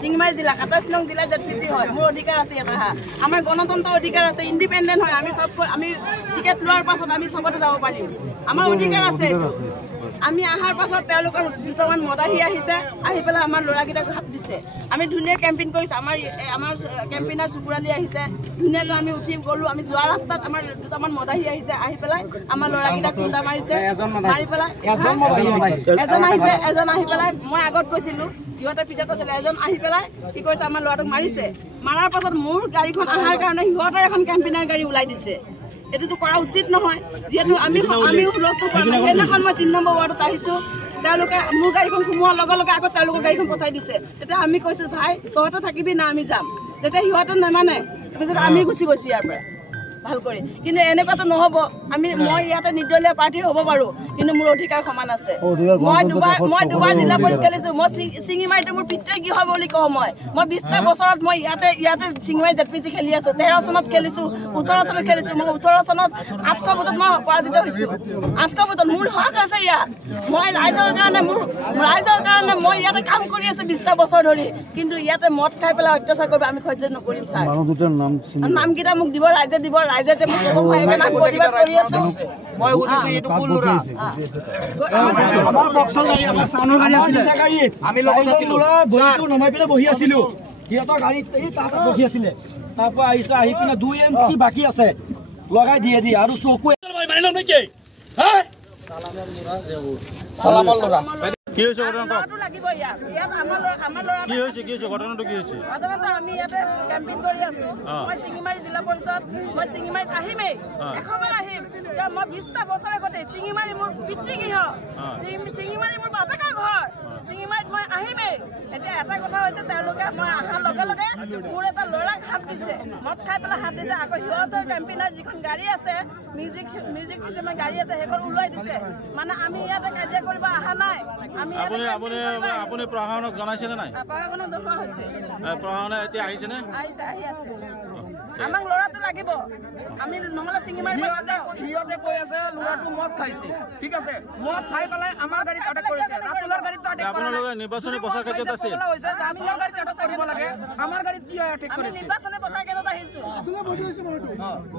চিংমাৰী জিলা ২৭ নং জিলা জেডপিচি হয় মোৰ অধিকাৰ আছে ইয়াত আহা আমাৰ গণতন্ত্ৰ অধিকাৰ আছে ইণ্ডিপেণ্ডেণ্ট হয় আমি টিকেট লোৱাৰ পাছত আমি সবতে যাব পাৰিম আমাৰ অধিকাৰ আছে এইটো আমি আহাৰ পাছত তেওঁলোকৰ দুটামান মদাহী আহিছে আহি পেলাই আমাৰ ল'ৰাকেইটাক হাত দিছে আমি ধুনীয়া কেম্পেইন কৰিছে আমাৰ কেম্পেইনাৰ চুকুৰালি আহিছে ধুনীয়াকৈ আমি উঠি গ'লো আমি যোৱা ৰাস্তাত আমাৰ দুটামান মদাহী আহিছে আহি পেলাই আমাৰ ল'ৰাকেইটাক খুন্দা মাৰিছে মাৰি পেলাই এজন আহি পেলাই মই আগত কৈছিলোঁ সিহঁতে পিছত আছিলে এজন আহি পেলাই কি কৰিছে আমাৰ ল'ৰাটোক মাৰিছে মাৰাৰ পাছত মোৰ গাড়ীখন অহাৰ কাৰণে সিহঁতৰ এখন কেম্পেইনাৰ গাড়ী ওলাই দিছে এটোতো কৰা উচিত নহয় যেহেতু আমি হুলস্থুল কৰা নাই সেইদিনাখন মই ৩ নম্বৰ ৱাৰ্ডত আহিছোঁ তেওঁলোকে মোৰ গাড়ীখন সোমোৱাৰ লগে লগে আকৌ তেওঁলোকৰ গাড়ীখন পঠাই দিছে তেতিয়া আমি কৈছোঁ ভাই তহঁতে থাকিবি না আমি যাম তেতিয়া সিহঁতে নেমানে তাৰপিছত আমি গুচি গৈছোঁ ইয়াৰ পৰা ভাল কৰি কিন্তু এনেকুৱাতো নহ'ব মই ইয়াতে নিৰ্দলীয় প্ৰাৰ্থী হ'ব পাৰোঁ কিন্তু মোৰ অধিকাৰ সমান আছে মই দুবাৰ জিলা পৰিষদ খেলিছোঁ মই চিঙিমাৰীটো মোৰ পিতৃ গৃহ বুলি কওঁ মই ২০টা বছৰত মই ইয়াতে চিঙিমাৰী জেডপিচি খেলি আছোঁ ১৩ চনত খেলিছোঁ ১৮ চনত খেলিছোঁ মই ১৮ চনত ৮০০ ভোটত মই পৰাজিত হৈছোঁ ৮০০ ভোটত মোৰ হক আছে ইয়াত মই ৰাইজৰ কাৰণে মই ইয়াতে কাম কৰি আছোঁ ২০টা বছৰ ধৰি কিন্তু ইয়াতে মদ খাই পেলাই অত্যাচাৰ কৰিব আমি সহ্য নকৰিম ছাৰ নামকেইটা মোক দিব ৰাইজে দিব ৰাইজে মোক প্ৰতিবাদ কৰি আছোঁ মই উঠিছোঁ এইটো কুল ল'ৰা আমাৰ বক্সৰ গাড়ী আমাৰ চাউনৰ গাড়ী আছিলে আমি লগত আছিলোঁ বহিটো নমাই পেলাই বহি আছিলোঁ সিহঁতৰ গাড়ীত এই তাত বহি আছিলে তাৰ পৰা আহিছে আহি পিনে 2 ইঞ্চি বাকী আছে লগাই দিয়ে আৰু চকু মাৰি ল'ম নেকি হা সালামৰ ল'ৰা কি হৈছে ঘটনাটো লাগিব ইয়াত আমাৰ ল'ৰা কি হৈছে ঘটনাটো কি হৈছে ঘটনাটো আমি ইয়াতে কেম্পিং কৰি আছো মই চিঙিমাৰী জিলা পৰিষদ মই চিঙিমাৰীত আহিমেই এখবাৰ আহিম মই ২০টা বছৰ আগতে চিঙিমাৰী মোৰ পিতৃ গৃহ চিঙিমাৰী মোৰ বাপেকৰ ঘৰ চিঙিমাৰীত মই আহিমেই এতিয়া এটা কথা হৈছে তেওঁলোকে মই অহাৰ লগে লগে মোৰ এটা ল'ৰাক হাত দিছে মদ খাই পেলাই হাত দিছে আকৌ সিহঁতৰ কেম্পিনাৰ যিখন গাড়ী আছে মিউজিক চিষ্টেমৰ গাড়ী আছে সেইখন ওলাই দিছে মানে আমি ইয়াতে কাজিয়া কৰিব অহা নাই আপুনি প্ৰশাসনক জনাইছে নে নাই প্ৰশাসনক জনোৱা হৈছে প্ৰশাসনে এতিয়া আহিছে নে আহি আছে আমাক ল'ৰাটো লাগিব আমি নহলে চিঙিমাৰি সিহঁতে কৈ আছে ল'ৰাটো মদ খাইছে ঠিক আছে মদ খাই পেলাই আমাৰ গাড়ীত আটক কৰিছে ৰাতুলৰ গাড়ীত আটক কৰা আপোনালোকে নিৰ্বাচনী প্ৰচাৰ কাৰ্যত আছে জামিনৰ গাড়ীত আটক কৰিব লাগে আমাৰ গাড়ীত কি আটক কৰিছে নিৰ্বাচনী প্ৰচাৰ কাৰ্যত আহিছো আপুনি বহি আছে